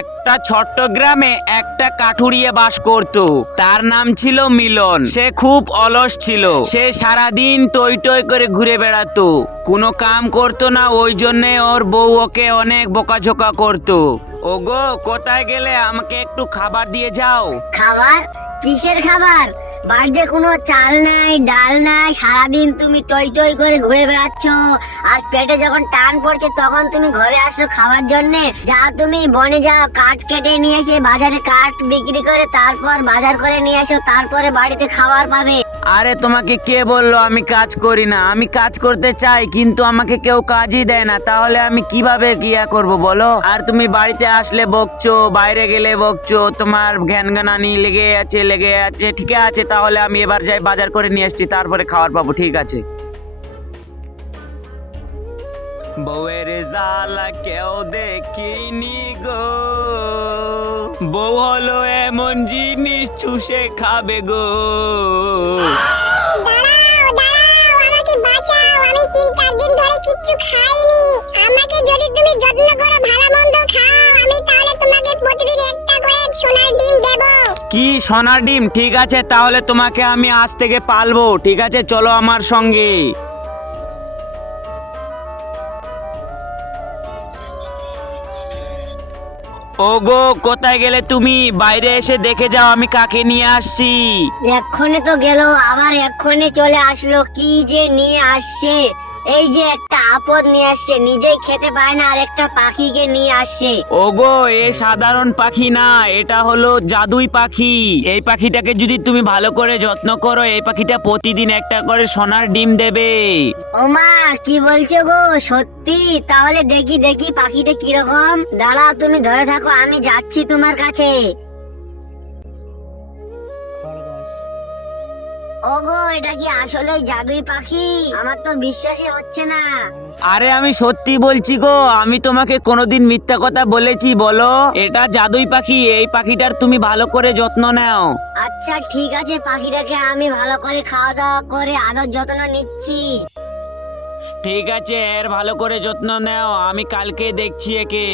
একটা ছোট্ট গ্রামে একটা কাঠুরিয়া বাস করত। তার নাম ছিল মিলন। সে খুব অলস ছিল। সে সারাদিন টই টই করে ঘুরে বেড়াতো, কোনো কাম করতো না। ওই জন্যে ওর বউ ওকে অনেক বকাঝোকা করতো। ওগো, কোথায় গেলে? আমাকে একটু খাবার দিয়ে যাও। খাবার? কিসের খাবার? বাড়িতে কোনো চাল নাই, ডাল নাই, সারাদিন তুমি টই টই করে ঘুরে বেড়াচ্ছ। আর পেটে যখন টান পড়ছে তখন তুমি ঘরে আসো খাবার জন্য। যাও, তুমি বনে যাও, কাঠ কেটে নিয়ে এসে বাজারে কাঠ বিক্রি করে তারপর বাজার করে নিয়ে আসো, তারপরে বাড়িতে খাবার পাবে। আরে তোমাকে কে বললো আমি কাজ করি না? আমি কাজ করতে চাই, কিন্তু আমাকে কেউ কাজই দেয় না। তাহলে আমি কিভাবে কিয়া করব বলো? আর তুমি বাড়িতে আসলে বকছো, বাইরে গেলে বকছো, তোমার ঘ্যানঘ্যানানি লেগে আছে। ঠিক আছে, তাহলে আমি এবার যাই, বাজার করে নিয়ে আসছি, তারপরে খাবার পাবো। ঠিক আছে। বউয়ের জ্বালা কেউ দেখিনি গো, বউ হলো এমন জিনিস চুষে খাবে গো। দাঁড়াও দাঁড়াও, আমাকে বাঁচাও, আমি 3-4 দিন ধরে কিচ্ছু খাইনি। আমাকে যদি তুমি যত্ন করো, ভালো মন্দ খাও, আমি তাহলে তোমাকে প্রতিদিন একটা করে সোনার ডিম দেব। কি সোনার ডিম? ঠিক আছে, তাহলে তোমাকে আমি আজ থেকে পালবো। ঠিক আছে, চলো আমার সঙ্গে। ওগো, কোথায় গেলে তুমি? বাইরে এসে দেখে যাও আমি কাকে নিয়ে আসছি। এক্ষণে তো গেল, আবার এক্ষণে চলে আসলো। কি যে নিয়ে আসছে! এই যে একটা আপদ নিয়ে আসছে, নিজেই খেতে পায় না আর একটা পাখিকে নিয়ে আসছে। ওগো, এ সাধারণ পাখি না, এটা হলো জাদুই পাখি। এই পাখিটাকে যদি তুমি ভালো করে যত্ন করো, এই পাখিটা প্রতিদিন একটা করে সোনার ডিম দেবে। ওমা, কি বলছো গো? সত্যি? তাহলে দেখি দেখি পাখিটা কিরকম। দাঁড়াও, তুমি ধরে থাকো, আমি যাচ্ছি তোমার কাছে। ওগো, এটা কি আসলেই জাদুই পাখি? আমার তো বিশ্বাসই হচ্ছে না। আরে আমি সত্যি বলছি গো, আমি তোমাকে কোনোদিন মিথ্যা কথা বলেছি বলো? এটা জাদুই পাখি, এই পাখিটার তুমি ভালো করে যত্ন নাও। আচ্ছা ঠিক আছে, পাখিটাকে আমি ভালো করে খাওয়া দাওয়া করে আদর যত্ন নিচ্ছি। ঠিক আছে, এর ভালো করে যত্ন নাও, আমি কালকে দেখছি একে।